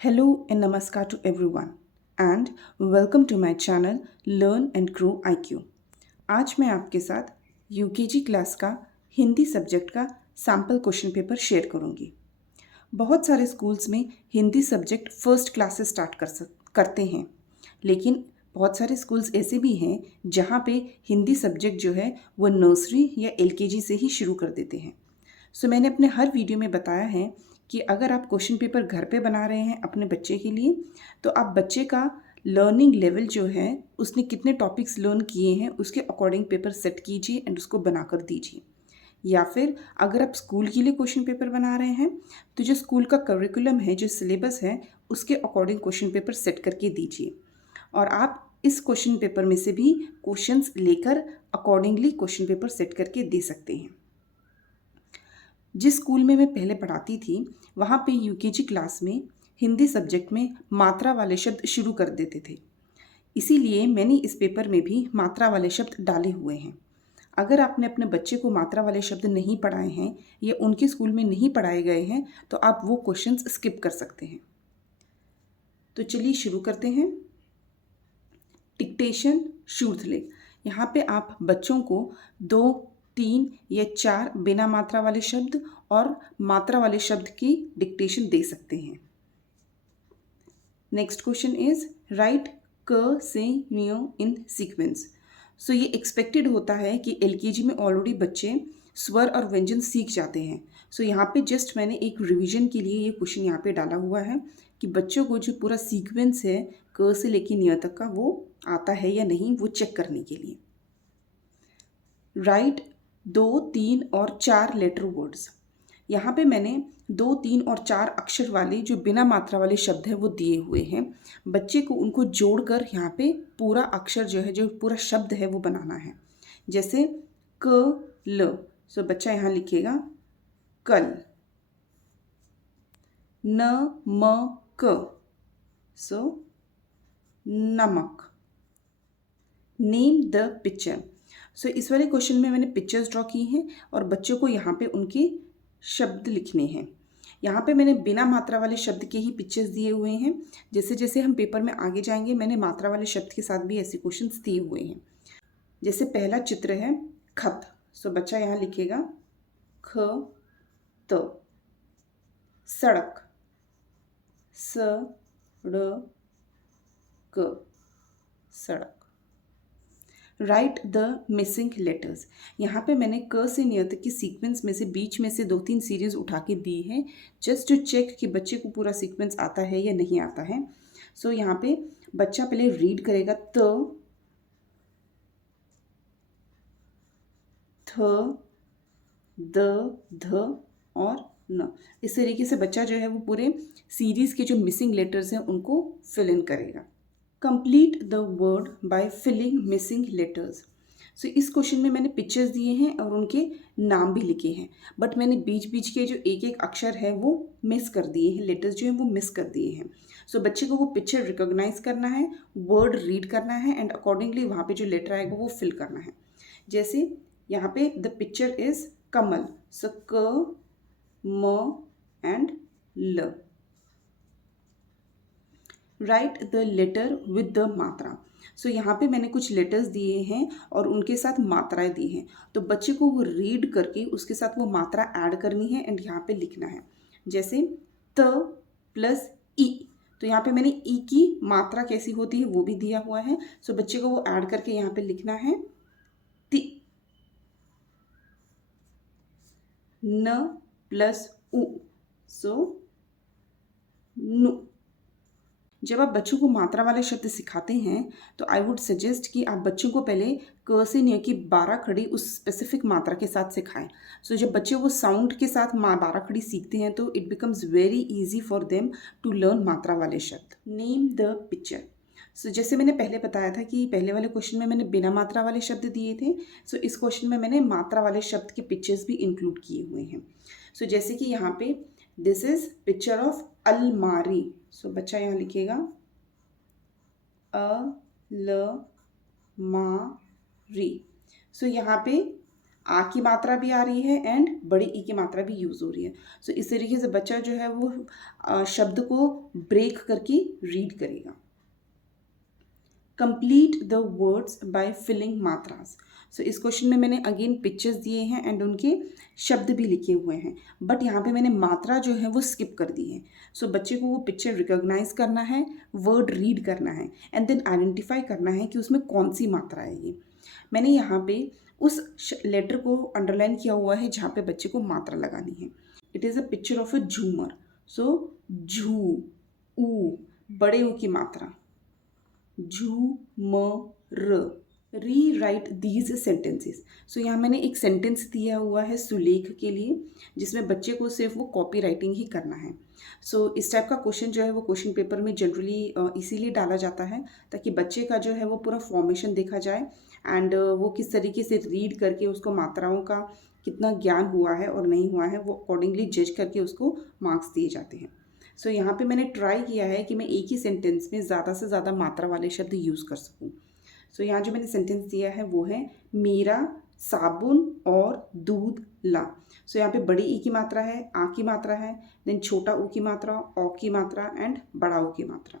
Hello and namaskar to everyone and welcome to my channel Learn and Grow IQ। आज मैं आपके साथ UKG class का Hindi subject का सैम्पल क्वेश्चन पेपर शेयर करूंगी। बहुत सारे स्कूल्स में हिंदी सब्जेक्ट फर्स्ट क्लास से स्टार्ट करते हैं, लेकिन बहुत सारे स्कूल्स ऐसे भी हैं जहाँ पे हिंदी सब्जेक्ट जो है वो नर्सरी या एलकेजी से ही शुरू कर देते हैं। सो मैंने अपने हर वीडियो में बताया है कि अगर आप क्वेश्चन पेपर घर पे बना रहे हैं अपने बच्चे के लिए, तो आप बच्चे का लर्निंग लेवल जो है, उसने कितने टॉपिक्स लर्न किए हैं, उसके अकॉर्डिंग पेपर सेट कीजिए एंड उसको बनाकर दीजिए। या फिर अगर आप स्कूल के लिए क्वेश्चन पेपर बना रहे हैं, तो जो स्कूल का करिकुलम है, जो सिलेबस है, उसके अकॉर्डिंग क्वेश्चन पेपर सेट करके दीजिए। और आप इस क्वेश्चन पेपर में से भी क्वेश्चंस लेकर अकॉर्डिंगली क्वेश्चन पेपर सेट करके दे सकते हैं। जिस स्कूल में मैं पहले पढ़ाती थी, वहाँ पे यूकेजी क्लास में हिंदी सब्जेक्ट में मात्रा वाले शब्द शुरू कर देते थे। इसीलिए मैंने इस पेपर में भी मात्रा वाले शब्द डाले हुए हैं। अगर आपने अपने बच्चे को मात्रा वाले शब्द नहीं पढ़ाए हैं या उनके स्कूल में नहीं पढ़ाए गए हैं, तो आप वो क्वेश्चंस स्किप कर सकते हैं। तो चलिए शुरू करते हैं। डिक्टेशन शूर्थले। यहाँ पे आप बच्चों को 2, 3 या 4 बिना मात्रा वाले शब्द और मात्रा वाले शब्द की डिक्टेशन दे सकते हैं। नेक्स्ट क्वेश्चन इज राइट क से न्यू इन सीक्वेंस। सो ये एक्सपेक्टेड होता है कि एलकेजी में ऑलरेडी बच्चे स्वर और व्यंजन सीख जाते हैं। सो यहाँ पे जस्ट मैंने एक रिवीजन के लिए ये क्वेश्चन यहाँ पे डाला हुआ है कि बच्चों को जो पूरा सीक्वेंस है क से लेकर न्य तक का, वो आता है या नहीं, वो चेक करने के लिए। राइट 2, 3 और 4 लेटर वर्ड्स। यहाँ पे मैंने 2, 3 और 4 अक्षर वाले जो बिना मात्रा वाले शब्द हैं वो दिए हुए हैं। बच्चे को उनको जोड़कर यहाँ पे पूरा अक्षर जो है, जो पूरा शब्द है, वो बनाना है। जैसे क ल, सो बच्चा यहाँ लिखेगा कल। न म क, सो नमक। Name the picture. सो इस वाले क्वेश्चन में मैंने पिक्चर्स ड्रॉ की हैं और बच्चों को यहाँ पे उनके शब्द लिखने हैं। यहाँ पे मैंने बिना मात्रा वाले शब्द के ही पिक्चर्स दिए हुए हैं। जैसे जैसे हम पेपर में आगे जाएंगे, मैंने मात्रा वाले शब्द के साथ भी ऐसे क्वेश्चंस दिए हुए हैं। जैसे पहला चित्र है खत, सो बच्चा यहाँ लिखेगा ख त। सड़क, स ड़ क, सड़क। Right the missing letters. यहाँ पे मैंने क से न्य तक की सीक्वेंस में से बीच में से 2-3 सीरीज उठा के दी है, जस्ट टू चेक कि बच्चे को पूरा सीक्वेंस आता है या नहीं आता है। सो यहाँ पे बच्चा पहले रीड करेगा त, थ, द, ध और न। इस तरीके से बच्चा जो है वो पूरे सीरीज के जो मिसिंग लेटर्स हैं उनको फिल इन करेगा। Complete the word by filling missing letters. So इस क्वेश्चन में मैंने पिक्चर्स दिए हैं और उनके नाम भी लिखे हैं, बट मैंने बीच बीच के जो एक एक अक्षर है वो मिस कर दिए हैं, लेटर्स जो हैं वो मिस कर दिए हैं। सो बच्चे को वो पिक्चर रिकॉग्नाइज करना है, वर्ड रीड करना है एंड अकॉर्डिंगली वहाँ पे जो लेटर आएगा वो फिल करना है। जैसे यहाँ पे the picture is kamal, so क म एंड ल। Write the letter with the मात्रा। सो यहाँ पे मैंने कुछ लेटर्स दिए हैं और उनके साथ मात्राएं दी हैं, तो बच्चे को वो रीड करके उसके साथ वो मात्रा ऐड करनी है एंड यहाँ पे लिखना है। जैसे त प्लस ई, तो यहाँ पे मैंने ई की मात्रा कैसी होती है वो भी दिया हुआ है। सो बच्चे को वो ऐड करके यहाँ पे लिखना है ति। न प्लस उ, सो नु। जब आप बच्चों को मात्रा वाले शब्द सिखाते हैं, तो आई वुड सजेस्ट कि आप बच्चों को पहले क से न्य की 12 खड़ी उस स्पेसिफिक मात्रा के साथ सिखाएं। सो जब बच्चे वो साउंड के साथ 12 खड़ी सीखते हैं, तो it becomes very easy for them to learn मात्रा वाले शब्द। Name the picture. सो जैसे मैंने पहले बताया था कि पहले वाले क्वेश्चन में मैंने बिना मात्रा वाले शब्द दिए थे, सो इस क्वेश्चन में मैंने मात्रा वाले शब्द के पिक्चर्स भी इंक्लूड किए हुए हैं। सो जैसे कि यहाँ पे दिस इज पिक्चर ऑफ अलमारी, सो बच्चा यहाँ लिखेगा अ ल मा री। सो यहाँ पे आ की मात्रा भी आ रही है एंड बड़ी ई की मात्रा भी यूज़ हो रही है। सो इस तरीके से बच्चा जो है वो शब्द को ब्रेक करके रीड करेगा। Complete the words by filling मात्रास। सो इस क्वेश्चन में मैंने अगेन पिक्चर्स दिए हैं एंड उनके शब्द भी लिखे हुए हैं, बट यहाँ पे मैंने मात्रा जो है वो स्किप कर दी है। सो बच्चे को वो पिक्चर रिकॉग्नाइज करना है, वर्ड रीड करना है एंड देन आइडेंटिफाई करना है कि उसमें कौन सी मात्रा है। ये मैंने यहाँ पे उस लेटर को अंडरलाइन किया हुआ है जहाँ पे बच्चे को मात्रा लगानी है। It is a picture of अ झूमर। सो झू, ऊ, बड़े ऊ की मात्रा, झूमर। री राइट दीज सेंटेंसेस। सो यहाँ मैंने एक सेंटेंस दिया हुआ है सुलेख के लिए, जिसमें बच्चे को सिर्फ वो कॉपी राइटिंग ही करना है। सो इस टाइप का क्वेश्चन जो है वो क्वेश्चन पेपर में जनरली इसीलिए डाला जाता है ताकि बच्चे का जो है वो पूरा फॉर्मेशन देखा जाए एंड वो किस तरीके से रीड करके उसको मात्राओं का कितना ज्ञान हुआ है और नहीं हुआ है वो अकॉर्डिंगली जज करके उसको मार्क्स दिए जाते हैं। सो यहाँ पे मैंने ट्राई किया है कि मैं एक ही सेंटेंस में ज़्यादा से ज़्यादा मात्रा वाले शब्द यूज़ कर सकूँ। सो यहाँ जो मैंने सेंटेंस दिया है वो है मेरा साबुन और दूध ला। सो यहाँ पे बड़ी ई की मात्रा है, आ की मात्रा है, देन छोटा ऊ की मात्रा, औ की मात्रा एंड बड़ा ऊ की मात्रा।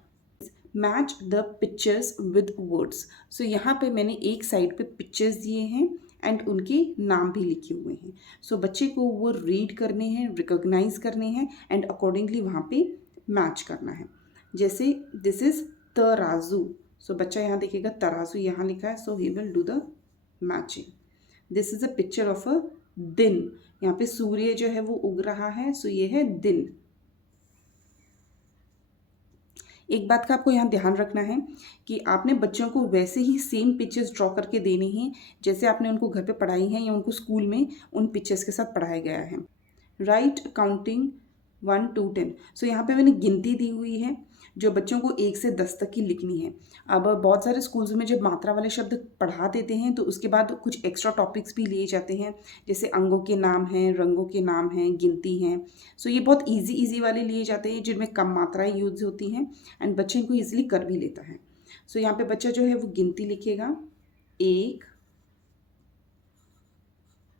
Match the pictures with words. So यहाँ पे मैंने एक साइड पे पिक्चर्स दिए हैं एंड उनके नाम भी लिखे हुए हैं। सो बच्चे को वो रीड करने हैं, रिकॉग्नाइज करने हैं एंड अकॉर्डिंगली वहाँ पे मैच करना है। जैसे दिस इज तराजू। सो बच्चा यहाँ देखेगा तराजू यहाँ लिखा है, so he will do the matching. This is a picture of a दिन। यहाँ पे सूर्य जो है वो उग रहा है, सो ये है दिन। एक बात का आपको यहाँ ध्यान रखना है कि आपने बच्चों को वैसे ही सेम पिक्चर्स ड्रॉ करके देने हैं जैसे आपने उनको घर पे पढ़ाई हैं या उनको स्कूल में उन पिक्चर्स के साथ पढ़ाया गया है। Right counting 1 to 10। सो यहाँ पे मैंने गिनती दी हुई है जो बच्चों को 1 से 10 तक की लिखनी है। अब बहुत सारे स्कूल्स में जब मात्रा वाले शब्द पढ़ा देते हैं तो उसके बाद कुछ एक्स्ट्रा टॉपिक्स भी लिए जाते हैं, जैसे अंगों के नाम हैं, रंगों के नाम हैं, गिनती हैं। सो ये बहुत इजी वाले लिए जाते हैं जिनमें कम मात्राएं यूज होती हैं एंड बच्चे इनको ईजिली कर भी लेता है। सो यहाँ पे बच्चा जो है वो गिनती लिखेगा, 1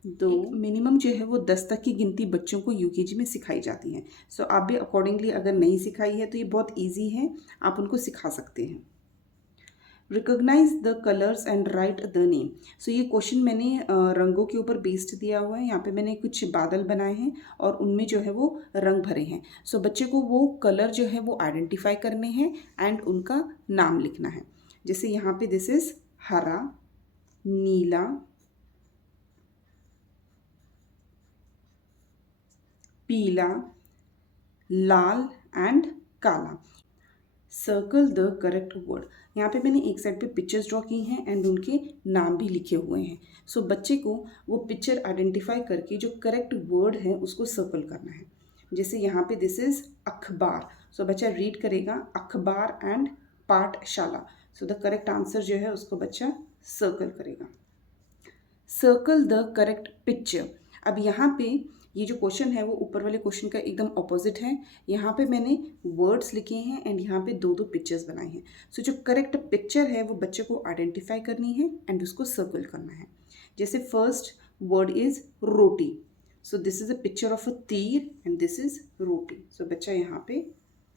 2, मिनिमम जो है वो 10 तक की गिनती बच्चों को यूकेजी में सिखाई जाती है। सो आप भी अकॉर्डिंगली अगर नहीं सिखाई है तो ये बहुत ईजी है, आप उनको सिखा सकते हैं। Recognise the colours and write the name. So ये क्वेश्चन मैंने रंगों के ऊपर बेस्ड दिया हुआ है। यहाँ पे मैंने कुछ बादल बनाए हैं और उनमें जो है वो रंग भरे हैं। सो बच्चे को वो कलर जो है वो आइडेंटिफाई करने हैं एंड उनका नाम लिखना है। जैसे यहाँ पे दिस इज हरा, नीला, पीला, लाल एंड काला। Circle the correct word. यहाँ पे मैंने एक साइड पे पिक्चर्स ड्रॉ की हैं एंड उनके नाम भी लिखे हुए हैं। सो बच्चे को वो पिक्चर आइडेंटिफाई करके जो करेक्ट वर्ड है उसको सर्कल करना है। जैसे यहाँ पे दिस इज अखबार। सो बच्चा रीड करेगा अखबार एंड पाठशाला। सो द करेक्ट आंसर जो है उसको बच्चा सर्कल करेगा। Circle the correct picture. अब यहाँ पे ये जो क्वेश्चन है वो ऊपर वाले क्वेश्चन का एकदम ऑपोजिट है। यहाँ पे मैंने वर्ड्स लिखे हैं एंड यहाँ पे दो पिक्चर्स बनाए हैं। सो जो करेक्ट पिक्चर है वो बच्चे को आइडेंटिफाई करनी है एंड उसको सर्कल करना है। जैसे first word is roti. So this is a picture of अ तीर एंड दिस इज रोटी। सो बच्चा यहाँ पे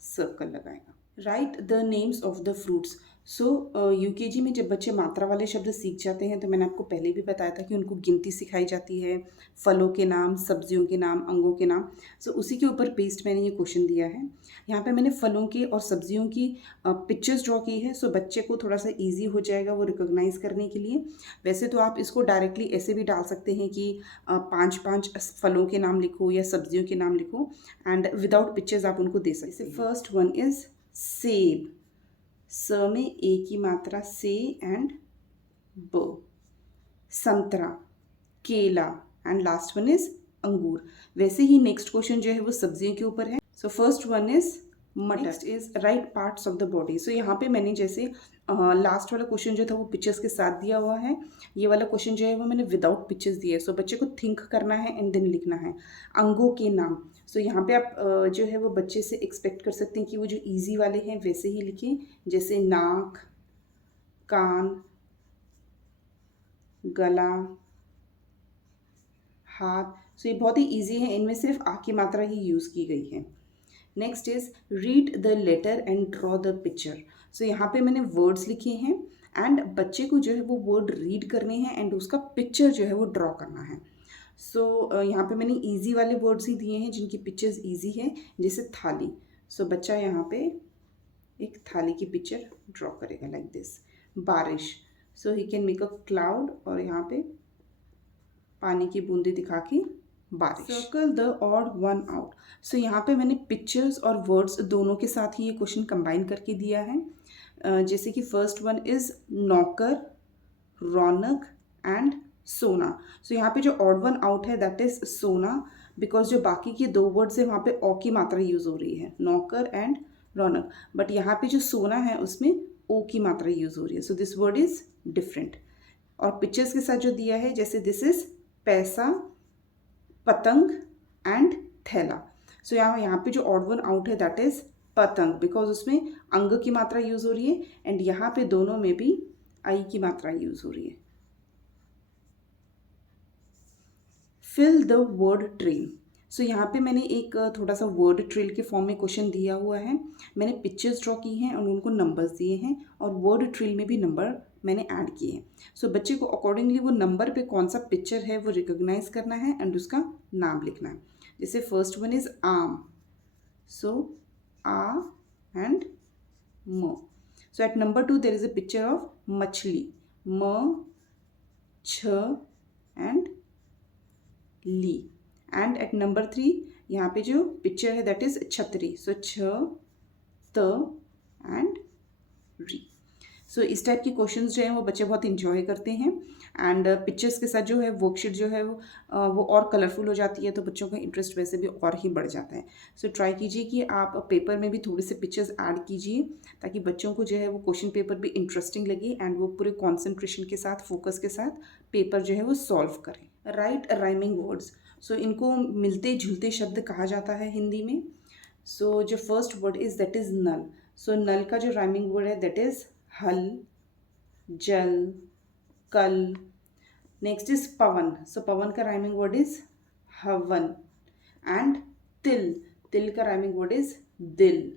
सर्कल लगाएगा। Right the names of the fruits. So UKG में जब बच्चे मात्रा वाले शब्द सीख जाते हैं तो मैंने आपको पहले भी बताया था कि उनको गिनती सिखाई जाती है, फलों के नाम, सब्जियों के नाम, अंगों के नाम। सो उसी के ऊपर बेस्ड मैंने ये क्वेश्चन दिया है। यहाँ पे मैंने फलों के और सब्जियों की पिक्चर्स ड्रॉ की है। सो बच्चे को थोड़ा सा ईजी हो जाएगा वो रिकोगनाइज करने के लिए। वैसे तो आप इसको डायरेक्टली ऐसे भी डाल सकते हैं कि 5 फलों के नाम लिखो या सब्जियों के नाम लिखो एंड विदाउट पिक्चर्स आप उनको दे सकते हैं। फर्स्ट वन इज सेब। स में ए की मात्रा से एंड ब। संतरा, केला एंड लास्ट वन इज अंगूर। वैसे ही नेक्स्ट क्वेश्चन जो है वो सब्जियों के ऊपर है। So first one is matar. Next is write parts of the body. So यहाँ पे मैंने जैसे लास्ट वाला क्वेश्चन जो था वो पिक्चर्स के साथ दिया हुआ है, ये वाला क्वेश्चन जो है वो मैंने विदाउट पिक्चर्स दिया है। सो बच्चे को थिंक करना है एंड देन लिखना है। अंगों के नाम। सो यहाँ पे आप जो है वो बच्चे से एक्सपेक्ट कर सकते हैं कि वो जो इजी वाले हैं वैसे ही लिखें, जैसे नाक, कान, गला, हाथ। सो ये बहुत ही ईजी है, इनमें सिर्फ आ की मात्रा ही यूज़ की गई है। Next is read the letter and draw the picture. So यहाँ पे मैंने वर्ड्स लिखे हैं एंड बच्चे को जो है वो वर्ड रीड करने हैं एंड उसका पिक्चर जो है वो ड्रॉ करना है। सो यहाँ पे मैंने इजी वाले वर्ड्स ही दिए हैं जिनकी पिक्चर्स इजी है, जैसे थाली। सो बच्चा यहाँ पे एक थाली की पिक्चर ड्रॉ करेगा लाइक दिस। बारिश, so he can make a cloud और यहाँ पे पानी की बूंदे दिखा के बारिश। Circle the odd one out. So यहाँ पे मैंने पिक्चर्स और वर्ड्स दोनों के साथ ही ये क्वेश्चन कंबाइन करके दिया है। जैसे कि फर्स्ट वन इज नौकर, रौनक एंड सोना। सो यहाँ पे जो ऑड वन आउट है दैट इज सोना, बिकॉज जो बाकी के दो वर्ड्स है वहाँ पे ओ की मात्रा यूज हो रही है, नौकर एंड रौनक। बट यहाँ पे जो सोना है उसमें ओ की मात्रा यूज हो रही है, so this word is different. और पिक्चर्स के साथ जो दिया है, जैसे दिस इज पैसा, पतंग एंड थैला। सो यहाँ पे जो ऑड वन आउट है दैट इज पतंग, बिकॉज उसमें अंग की मात्रा यूज हो रही है एंड यहाँ पे दोनों में भी आई की मात्रा यूज हो रही है। Fill the word trail. So यहाँ पे मैंने एक थोड़ा सा वर्ड ट्रेल के फॉर्म में क्वेश्चन दिया हुआ है। मैंने पिक्चर्स ड्रॉ की हैं और उनको नंबर्स दिए हैं और वर्ड ट्रेल में भी नंबर मैंने ऐड किए हैं। सो बच्चे को अकॉर्डिंगली वो नंबर पे कौन सा पिक्चर है वो रिकॉग्नाइज करना है एंड उसका नाम लिखना है। जैसे फर्स्ट वन इज आम, सो आ एंड म। So at number 2 there is a picture of machhli, म, छ एंड ली। एंड एट नंबर 3 यहाँ पे जो पिक्चर है दैट इज छतरी, सो छ, त एंड री। सो इस टाइप के क्वेश्चंस जो हैं वो बच्चे बहुत इंजॉय करते हैं एंड पिक्चर्स के साथ जो है वर्कशीट जो है वो और कलरफुल हो जाती है, तो बच्चों का इंटरेस्ट वैसे भी और ही बढ़ जाता है। सो ट्राई कीजिए कि आप पेपर में भी थोड़े से पिक्चर्स ऐड कीजिए ताकि बच्चों को जो है वो क्वेश्चन पेपर भी इंटरेस्टिंग लगे एंड वो पूरे कॉन्सेंट्रेशन के साथ, फोकस के साथ पेपर जो है वो सॉल्व करें। Right rhyming words. सो इनको मिलते जुलते शब्द कहा जाता है हिंदी में। सो जो first word is that is nal. So नल का जो राइमिंग वर्ड है that is hal, jal, kal. Next is pawan. So पवन का rhyming word is havan and til. तिल का राइमिंग वर्ड इज दिल।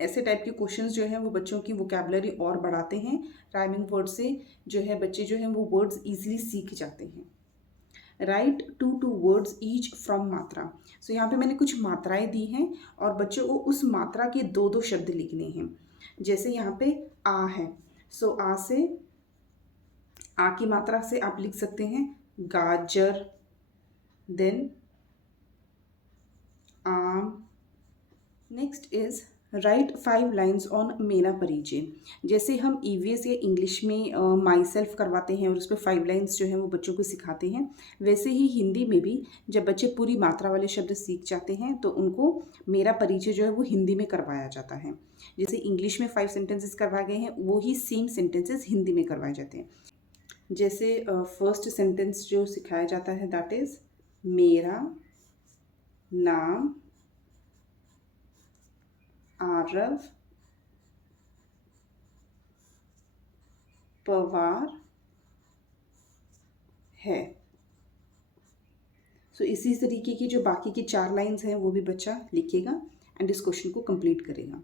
ऐसे टाइप के क्वेश्चंस जो हैं वो बच्चों की वोकैबुलरी और बढ़ाते हैं। राइमिंग वर्ड से जो है बच्चे जो हैं वो वर्ड्स ईजिली सीख जाते हैं। राइट 2 वर्ड्स ईच फ्रॉम मात्रा। सो यहाँ पे मैंने कुछ मात्राएं दी हैं और बच्चों को उस मात्रा के 2 शब्द लिखने हैं। जैसे यहाँ पे आ है, सो आ से, आ की मात्रा से आप लिख सकते हैं गाजर, देन आम। Next is right 5 lines on मेरा परिचय। जैसे हम ईवीएस या इंग्लिश में माई सेल्फ करवाते हैं और उस पर 5 लाइन्स जो हैं वो बच्चों को सिखाते हैं, वैसे ही हिंदी में भी जब बच्चे पूरी मात्रा वाले शब्द सीख जाते हैं तो उनको मेरा परिचय जो है वो हिंदी में करवाया जाता है। जैसे इंग्लिश में 5 सेंटेंसेस करवाए गए हैं, वो ही सेम सेंटेंसेस हिंदी में करवाए जाते हैं। जैसे फर्स्ट सेंटेंस जो सिखाया जाता है दैट इज मेरा नाम आरव पवार है। सो इसी तरीके की जो बाकी की 4 लाइंस हैं वो भी बच्चा लिखेगा एंड इस क्वेश्चन को कंप्लीट करेगा।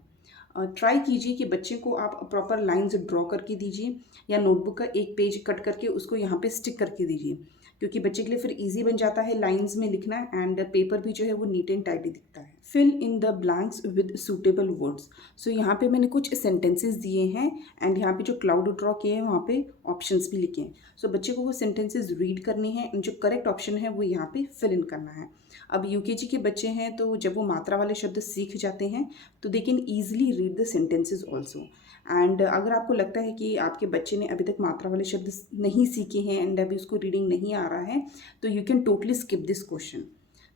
ट्राई कीजिए कि बच्चे को आप प्रॉपर लाइंस ड्रॉ करके दीजिए या नोटबुक का एक पेज कट करके उसको यहाँ पे स्टिक करके दीजिए, क्योंकि बच्चे के लिए फिर इजी बन जाता है लाइंस में लिखना एंड पेपर भी जो है वो नीट एंड टाइडी दिखता है। Fill in the blanks with suitable words. So यहाँ पे मैंने कुछ सेंटेंसेस दिए हैं एंड यहाँ पे जो क्लाउड ड्रॉ किए हैं वहाँ पे ऑप्शंस भी लिखे हैं। सो बच्चे को वो सेंटेंसेस रीड करने हैं एंड जो करेक्ट ऑप्शन है वो यहाँ पे फिल इन करना है। अब यूकेजी के बच्चे हैं तो जब वो मात्रा वाले शब्द सीख जाते हैं तो they can easily read the sentences also. And अगर आपको लगता है कि आपके बच्चे ने अभी तक मात्रा वाले शब्द नहीं सीखे हैं एंड अभी उसको रीडिंग नहीं आ रहा है तो you can totally skip this question.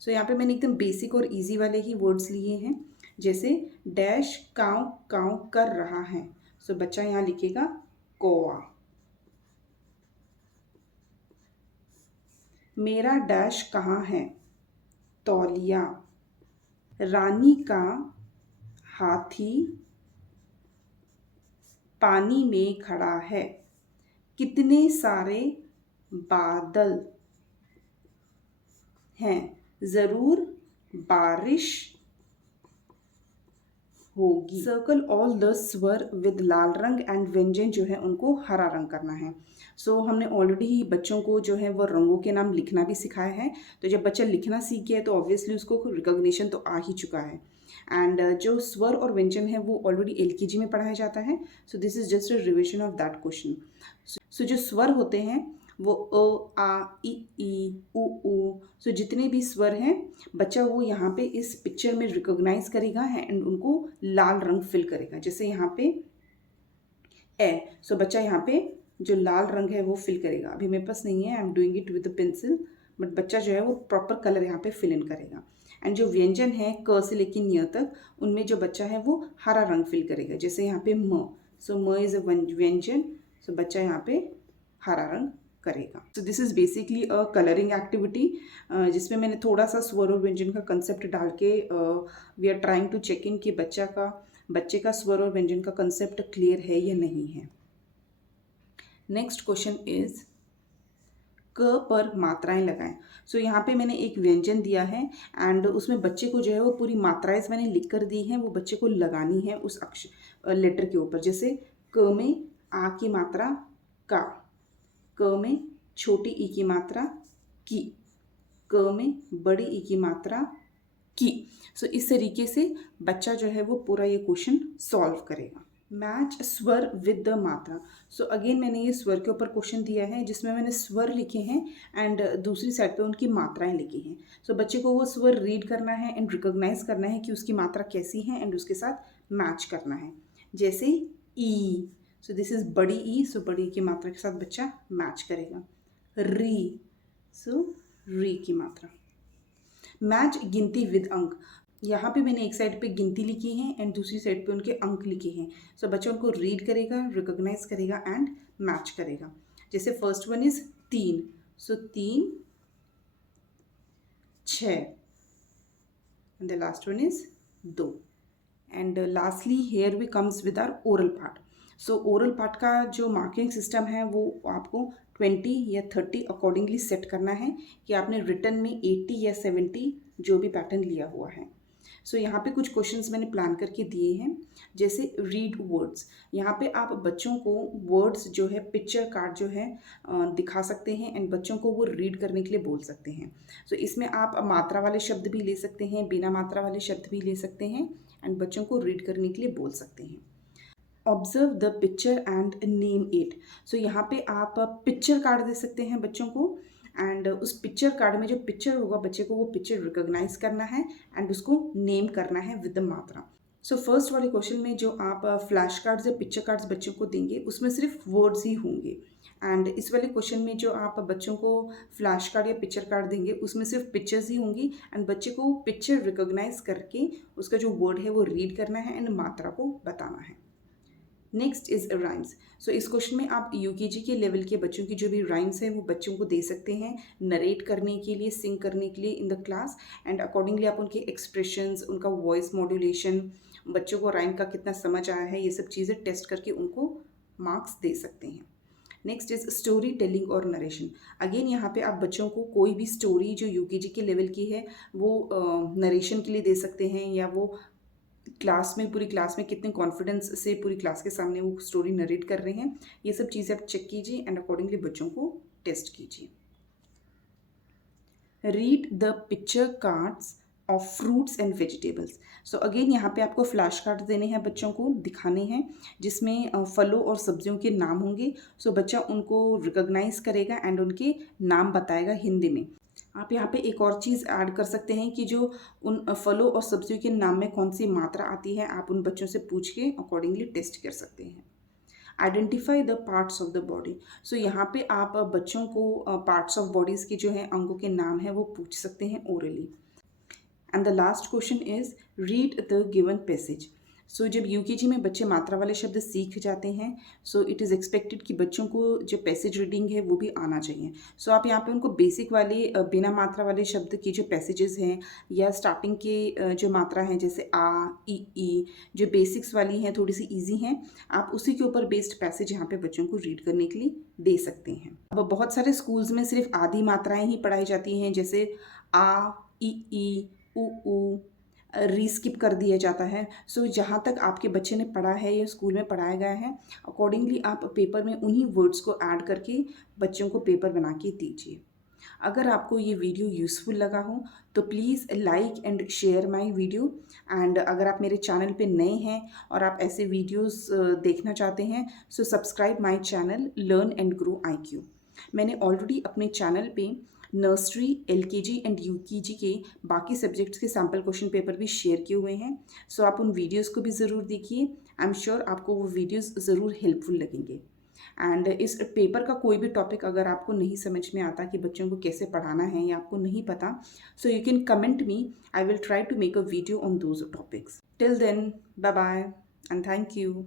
So यहाँ पे मैंने एकदम बेसिक और इजी वाले ही वर्ड्स लिए हैं, जैसे डैश काँव काँव कर रहा है। सो बच्चा यहाँ लिखेगा कौवा। मेरा डैश कहाँ है, तौलिया। रानी का हाथी पानी में खड़ा है। कितने सारे बादल। हैं, ज़रूर बारिश होगी। सर्कल ऑल द स्वर विद लाल रंग एंड व्यंजन जो है उनको हरा रंग करना है। हमने ऑलरेडी ही बच्चों को जो है वो रंगों के नाम लिखना भी सिखाया है। तो जब बच्चा लिखना सीख गया है तो ऑब्वियसली उसको रिकॉग्निशन तो आ ही चुका है। एंड जो स्वर और व्यंजन है वो ऑलरेडी एलकेजी में पढ़ाया जाता है। So this is just a revision of that question. So जो स्वर होते हैं वो अ, आ, ई, उ। सो जितने भी स्वर हैं बच्चा वो यहाँ पे इस पिक्चर में रिकॉग्नाइज करेगा है एंड उनको लाल रंग फिल करेगा। जैसे यहाँ पे ए, बच्चा यहाँ पे जो लाल रंग है वो फिल करेगा। अभी मेरे पास नहीं है, I am doing it with the pencil, but बच्चा जो है वो प्रॉपर कलर यहाँ पे फिल इन करेगा। एंड जो व्यंजन है क से लेकर न्य तक, उनमें जो बच्चा है वो हरा रंग फिल करेगा। जैसे यहाँ पे म, म इज अ व्यंजन, बच्चा यहाँ पे हरा रंग करेगा। So this is basically a colouring activity, जिसमें मैंने थोड़ा सा स्वर और व्यंजन का कंसेप्ट डाल के we are trying to check इन कि बच्चे का स्वर और व्यंजन का कंसेप्ट क्लियर है या नहीं है। नेक्स्ट क्वेश्चन इज क पर मात्राएं लगाएं। यहाँ पे मैंने एक व्यंजन दिया है एंड उसमें बच्चे को जो है वो पूरी मात्राएं मैंने लिख कर दी हैं, वो बच्चे को लगानी है उस अक्षर लेटर के ऊपर। जैसे क में आ की मात्रा का, क में छोटी ई की मात्रा की, क में बड़ी ई की मात्रा की। इस तरीके से बच्चा जो है वो पूरा ये क्वेश्चन सॉल्व करेगा। मैच स्वर विद द मात्रा। अगेन मैंने ये स्वर के ऊपर क्वेश्चन दिया है जिसमें मैंने स्वर लिखे हैं एंड दूसरी साइड पे उनकी मात्राएं लिखी हैं। बच्चे को वो स्वर रीड करना है एंड रिकॉग्नाइज करना है कि उसकी मात्रा कैसी है एंड उसके साथ मैच करना है। जैसे ई, दिस इज बड़ी ई, बड़ी ई की मात्रा के साथ बच्चा मैच करेगा। री, री की मात्रा। मैच गिनती विद अंक। यहाँ पे मैंने एक साइड पे गिनती लिखी है एंड दूसरी साइड पे उनके अंक लिखे हैं। बच्चा उनको रीड करेगा, रिकॉग्नाइज करेगा एंड मैच करेगा। जैसे first one is 3, 3, 6 and the last one is 2। And lastly here we comes with our oral part. Oral part का जो मार्किंग सिस्टम है वो आपको 20 या 30 अकॉर्डिंगली सेट करना है कि आपने रिटन में 80 या 70 जो भी पैटर्न लिया हुआ है। यहाँ पे कुछ क्वेश्चंस मैंने प्लान करके दिए हैं। जैसे रीड वर्ड्स, यहाँ पे आप बच्चों को वर्ड्स जो है पिक्चर कार्ड जो है दिखा सकते हैं एंड बच्चों को वो रीड करने के लिए बोल सकते हैं। इसमें आप मात्रा वाले शब्द भी ले सकते हैं, बिना मात्रा वाले शब्द भी ले सकते हैं एंड बच्चों को रीड करने के लिए बोल सकते हैं। Observe the picture and name it. यहाँ पे आप पिक्चर कार्ड दे सकते हैं बच्चों को एंड उस पिक्चर कार्ड में जो पिक्चर होगा बच्चे को वो पिक्चर रिकॉग्नाइज करना है एंड उसको नेम करना है विद द मात्रा। फर्स्ट वाले क्वेश्चन में जो आप फ्लैश कार्ड्स या पिक्चर कार्ड्स बच्चों को देंगे उसमें सिर्फ वर्ड्स ही होंगे एंड इस वाले क्वेश्चन में जो आप बच्चों को फ्लैश कार्ड या पिक्चर कार्ड देंगे उसमें सिर्फ पिक्चर्स ही होंगी एंड बच्चे को पिक्चर रिकॉग्नाइज करके उसका जो वर्ड है वो रीड करना है एंड मात्रा को बताना है। Next is rhymes. इस क्वेश्चन में आप यूकेजी के लेवल के बच्चों की जो भी राइम्स है वो बच्चों को दे सकते हैं नरेट करने के लिए, सिंग करने के लिए in the class and accordingly आप उनके एक्सप्रेशंस, उनका वॉइस मॉड्यूलेशन, बच्चों को राइम का कितना समझ आया है, ये सब चीज़ें टेस्ट करके उनको मार्क्स दे सकते हैं। नेक्स्ट इज स्टोरी टेलिंग और नरेशन। अगेन यहाँ पे आप बच्चों को कोई भी स्टोरी जो यूकेजी के लेवल की है वो नरेशन के लिए दे सकते हैं या वो पूरी क्लास में कितने कॉन्फिडेंस से पूरी क्लास के सामने वो स्टोरी नरेट कर रहे हैं, ये सब चीज़ें आप चेक कीजिए एंड अकॉर्डिंगली बच्चों को टेस्ट कीजिए। Read the picture cards of fruits and vegetables. Again यहाँ पे आपको फ्लैश कार्ड देने हैं, बच्चों को दिखाने हैं जिसमें फलों और सब्जियों के नाम होंगे। बच्चा उनको रिकॉग्नाइज करेगा एंड उनके नाम बताएगा हिंदी में। आप यहाँ पे एक और चीज़ ऐड कर सकते हैं कि जो उन फलों और सब्जियों के नाम में कौन सी मात्रा आती है आप उन बच्चों से पूछ के अकॉर्डिंगली टेस्ट कर सकते हैं। Identify the parts of the body. यहाँ पे आप बच्चों को पार्ट्स ऑफ बॉडीज़ के जो है अंगों के नाम है वो पूछ सकते हैं orally. And the last question is read the given passage. So जब यूकेजी में बच्चे मात्रा वाले शब्द सीख जाते हैं, सो इट इज़ एक्सपेक्टेड कि बच्चों को जो पैसेज रीडिंग है वो भी आना चाहिए। सो आप यहाँ पे उनको बेसिक वाले बिना मात्रा वाले शब्द की जो पैसेजेस हैं या स्टार्टिंग के जो मात्रा हैं जैसे आ, ई, जो बेसिक्स वाली हैं थोड़ी सी ईजी हैं, आप उसी के ऊपर बेस्ड पैसेज यहाँ पे बच्चों को रीड करने के लिए दे सकते हैं। अब बहुत सारे स्कूल्स में सिर्फ आधी मात्राएं ही पढ़ाई जाती हैं, जैसे आ, ई, उ, रीस्किप कर दिया जाता है। सो जहाँ तक आपके बच्चे ने पढ़ा है या स्कूल में पढ़ाया गया है, अकॉर्डिंगली आप पेपर में उन्हीं वर्ड्स को ऐड करके बच्चों को पेपर बना के दीजिए। अगर आपको ये वीडियो यूज़फुल लगा हो तो please like and share my video. And अगर आप मेरे चैनल पे नए हैं और आप ऐसे वीडियोस देखना चाहते हैं, so subscribe my channel learn and grow IQ। मैंने ऑलरेडी अपने चैनल पे नर्सरी, LKG एंड UKG के बाकी सब्जेक्ट्स के सैम्पल क्वेश्चन पेपर भी शेयर किए हुए हैं। सो आप उन वीडियोज़ को भी ज़रूर देखिए। आई एम श्योर आपको वो वीडियोज़ ज़रूर हेल्पफुल लगेंगे। एंड इस पेपर का कोई भी टॉपिक अगर आपको नहीं समझ में आता कि बच्चों को कैसे पढ़ाना है या आपको नहीं पता, so you can comment me, I will try to make a video on those topics. Till then, bye bye and thank you.